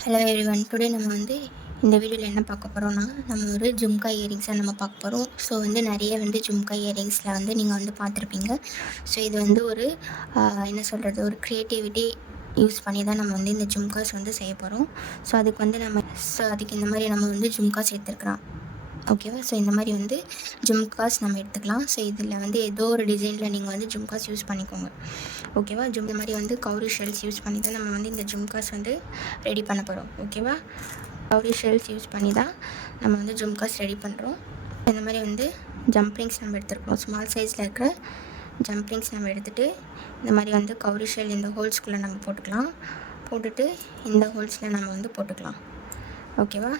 Hello everyone, today நம்ம வந்து இந்த வீடியோவில் என்ன பார்க்க போகிறோம்னா, நம்ம ஒரு ஜும்கா இயரிங்ஸை நம்ம பார்க்க போகிறோம். ஸோ நிறைய ஜும்கா இயரிங்ஸில் நீங்கள் பார்த்துருப்பீங்க. ஸோ இது ஒரு என்ன சொல்கிறது, ஒரு க்ரியேட்டிவிட்டி யூஸ் பண்ணி தான் நம்ம இந்த ஜும்காஸ் செய்ய போகிறோம். ஸோ அதுக்கு இந்த மாதிரி நம்ம ஜும்காஸ் எடுத்துருக்குறோம். ஓகேவா? ஸோ இந்த மாதிரி ஜும்காஸ் நம்ம எடுத்துக்கலாம். ஸோ இதில் ஏதோ ஒரு டிசைனில் நீங்கள் ஜும்காஸ் யூஸ் பண்ணிக்கோங்க. ஓகேவா? இந்த மாதிரி கௌரி ஷெல்ஸ் யூஸ் பண்ணி தான் நம்ம இந்த ஜும்காஸ் ரெடி பண்ண போகிறோம். ஓகேவா? கௌரி ஷெல்ஸ் யூஸ் பண்ணி தான் நம்ம ஜும்காஸ் ரெடி பண்ணுறோம். இந்த மாதிரி ஜம்ப்ரிங்ஸ் நம்ம எடுத்துருக்கோம். ஸ்மால் சைஸில் இருக்கிற ஜம்ப்ரிங்ஸ் நம்ம எடுத்துகிட்டு இந்த மாதிரி கௌரி ஷெல் இந்த ஹோல்ஸ்குள்ளே நம்ம போட்டுக்கலாம். போட்டுட்டு இந்த ஹோல்ஸில் நம்ம போட்டுக்கலாம். ஓகேவா?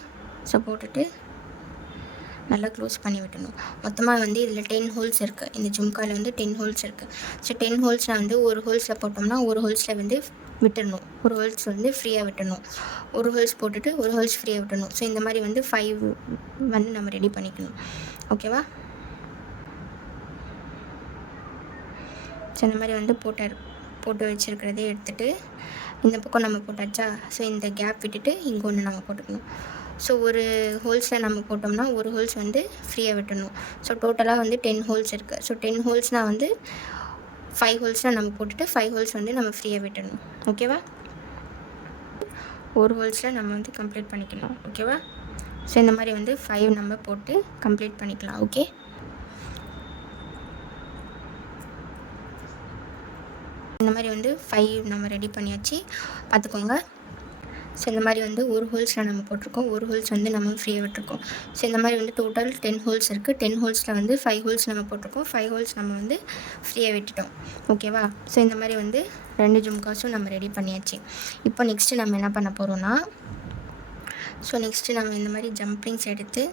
ஸோ போட்டுட்டு நல்லா க்ளோஸ் பண்ணி விட்டணும். மொத்தமாக இதில் 10 ஹோல்ஸ் இருக்குது. இந்த ஜும்காவில் 10 ஹோல்ஸ் இருக்குது. ஸோ 10 ஹோல்ஸில் ஒரு ஹோல்ஸில் போட்டோம்னா ஒரு ஹோல்ஸில் விட்டுடணும். ஒரு ஹோல்ஸ் ஃப்ரீயாக விட்டணும். ஒரு ஹோல்ஸ் போட்டுட்டு ஒரு ஹோல்ஸ் ஃப்ரீயாக விட்டணும். ஸோ இந்த மாதிரி 5 நம்ம ரெடி பண்ணிக்கணும். ஓகேவா? ஸோ இந்த மாதிரி போட்டு வச்சுருக்கிறதே எடுத்துகிட்டு இந்த பக்கம் நம்ம போட்டாச்சா. ஸோ இந்த கேப் விட்டுட்டு இங்கே ஒன்று நம்ம போட்டுக்கணும். ஸோ ஒரு ஹோல்ஸில் நம்ம போட்டோம்னா ஒரு ஹோல்ஸ் ஃப்ரீயாக விட்டணும். ஸோ டோட்டலாக 10 ஹோல்ஸ் இருக்குது. ஸோ 10 ஹோல்ஸ்னால் 5 ஹோல்ஸில் நம்ம போட்டுட்டு 5 ஹோல்ஸ் நம்ம ஃப்ரீயாக விட்டணும். ஓகேவா? ஒரு ஹோல்ஸில் நம்ம கம்ப்ளீட் பண்ணிக்கணும். ஓகேவா? ஸோ இந்த மாதிரி 5 நம்ம போட்டு கம்ப்ளீட் பண்ணிக்கலாம். ஓகே, இந்த மாதிரி 5 நம்ம ரெடி பண்ணியாச்சு. பார்த்துக்கோங்க. ஸோ இந்த மாதிரி ஒரு ஹோல்ஸில் நம்ம போட்டிருக்கோம். ஒரு ஹோல்ஸ் நம்ம ஃப்ரீயாக விட்டுருக்கோம். ஸோ இந்த மாதிரி டோட்டல் 10 ஹோல்ஸ் இருக்குது. 10 ஹோல்ஸில் 5 ஹோல்ஸ் நம்ம போட்டிருக்கோம். 5 ஹோல்ஸ் நம்ம ஃப்ரீயாக விட்டுட்டோம். ஓகேவா? ஸோ இந்த மாதிரி 2 ஜும்காஸும் நம்ம ரெடி பண்ணியாச்சு. இப்போ நெக்ஸ்ட்டு நம்ம என்ன பண்ண போகிறோன்னா, நெக்ஸ்ட்டு நம்ம இந்த மாதிரி ஜம்ப்ரிங்ஸ் எடுத்து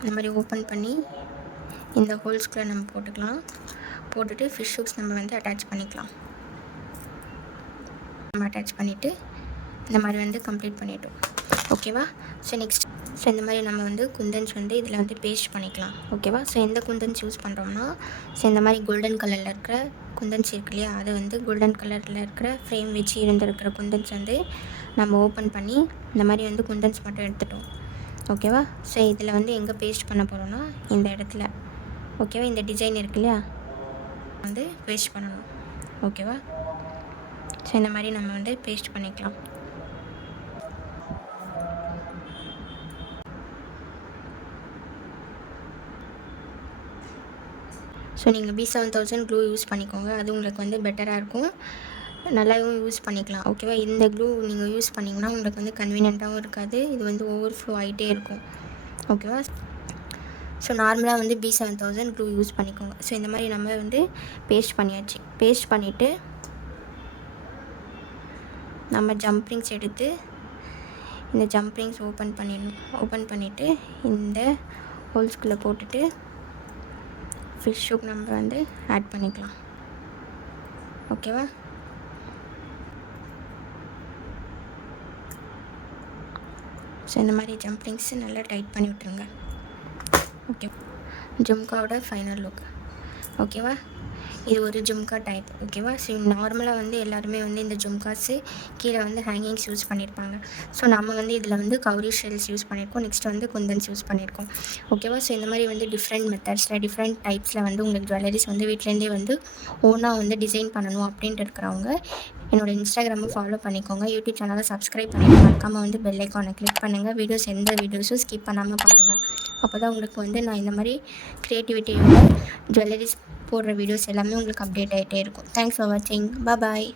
இந்த மாதிரி ஓப்பன் பண்ணி இந்த ஹோல்ஸ்குள்ளே நம்ம போட்டுக்கலாம். போட்டுட்டு ஃபிஷ் ஹூக்ஸ் நம்ம அட்டாச் பண்ணிக்கலாம். நம்ம அட்டாச் பண்ணிவிட்டு இந்த மாதிரி கம்ப்ளீட் பண்ணிட்டோம். ஓகேவா? ஸோ இந்த மாதிரி நம்ம குந்தன்ஸ் இதில் பேஸ்ட் பண்ணிக்கலாம். ஓகேவா? ஸோ எந்த குந்தன்ஸ் யூஸ் பண்ணுறோம்னா, ஸோ இந்த மாதிரி கோல்டன் கலரில் இருக்கிற குந்தன்ஸ் இருக்கு இல்லையா, அதை கோல்டன் கலரில் இருக்கிற ஃப்ரேம் வச்சு இருந்திருக்கிற குந்தன்ஸ் நம்ம ஓப்பன் பண்ணி இந்த மாதிரி குந்தன்ஸ் மட்டும் எடுத்துட்டோம். ஓகேவா? ஸோ இதில் எங்கே பேஸ்ட் பண்ண போகிறோன்னா இந்த இடத்துல. ஓகேவா? இந்த டிசைன் இருக்கு இல்லையா, பேஸ்ட் பண்ணணும். ஓகேவா? ஸோ இந்த மாதிரி நம்ம பேஸ்ட் பண்ணிக்கலாம். ஸோ நீங்கள் B7000 க்ளூ யூஸ் பண்ணிக்கோங்க. அது உங்களுக்கு பெட்டராக இருக்கும். நல்லாவும் யூஸ் பண்ணிக்கலாம். ஓகேவா? இந்த க்ளூ நீங்கள் யூஸ் பண்ணிங்கன்னா உங்களுக்கு கன்வீனியண்ட்டாகவும் இருக்காது. இது ஓவர்ஃப்ளோ ஆகிட்டே இருக்கும். ஓகேவா? ஸோ நார்மலாக B7000 க்ளூ யூஸ் பண்ணிக்கோங்க. ஸோ இந்த மாதிரி நம்ம பேஸ்ட் பண்ணியாச்சு. பேஸ்ட் பண்ணிவிட்டு நம்ம ஜம்ப்ரிங்ஸ் எடுத்து இந்த ஜம்ப்ரிங்ஸ் ஓப்பன் பண்ணிடணும். ஓப்பன் பண்ணிவிட்டு இந்த ஹோல்ஸ்குள்ளே போட்டுட்டு ஃபிஷ் ஹூக் நம்ம ஆட் பண்ணிக்கலாம். ஓகேவா? ஸோ இந்த மாதிரி ஜம்ப்ரிங்ஸ் நல்லா டைட் பண்ணி விட்டுருங்க. ஓகே, ஜும்காவோட ஃபைனல் லுக். ஓகேவா? இது ஒரு ஜும்கா டைப். ஓகேவா? ஸோ நார்மலாக எல்லாருமே இந்த ஜும்காஸு கீழே ஹேங்கிங்ஸ் யூஸ் பண்ணியிருப்பாங்க. ஸோ நம்ம இதில் கௌரி ஷெல்ஸ் யூஸ் பண்ணியிருக்கோம். நெக்ஸ்ட் குந்தன்ஸ் யூஸ் பண்ணியிருக்கோம். ஓகேவா? ஸோ இந்த மாதிரி டிஃப்ரெண்ட் மெத்தட்ஸில் டிஃப்ரெண்ட் டைப்ஸில் உங்களுக்கு ஜுவல்லரிஸ் வீட்டிலேருந்தே ஓனாக டிசைன் பண்ணணும் அப்படின்ட்டு இருக்கிறவங்க என்னோடய இன்ஸ்டாகிராமை ஃபாலோ பண்ணிக்கோங்க. யூடியூப் சேனலை சப்ஸ்கிரைப் பண்ணி மறக்காமல் பெல் ஐக்கானை கிளிக் பண்ணுங்கள். எந்த வீடியோஸும் ஸ்கிப் பண்ணாமல் பாருங்கள். அப்போ தான் உங்களுக்கு நான் இந்த மாதிரி க்ரியேட்டிவிட்டியோட ஜுவல்லரிஸ் போடுற வீடியோஸ் எல்லாமே உங்களுக்கு அப்டேட் ஆகிட்டே இருக்கும். தேங்க்ஸ் ஃபார் வாட்சிங். பாய்.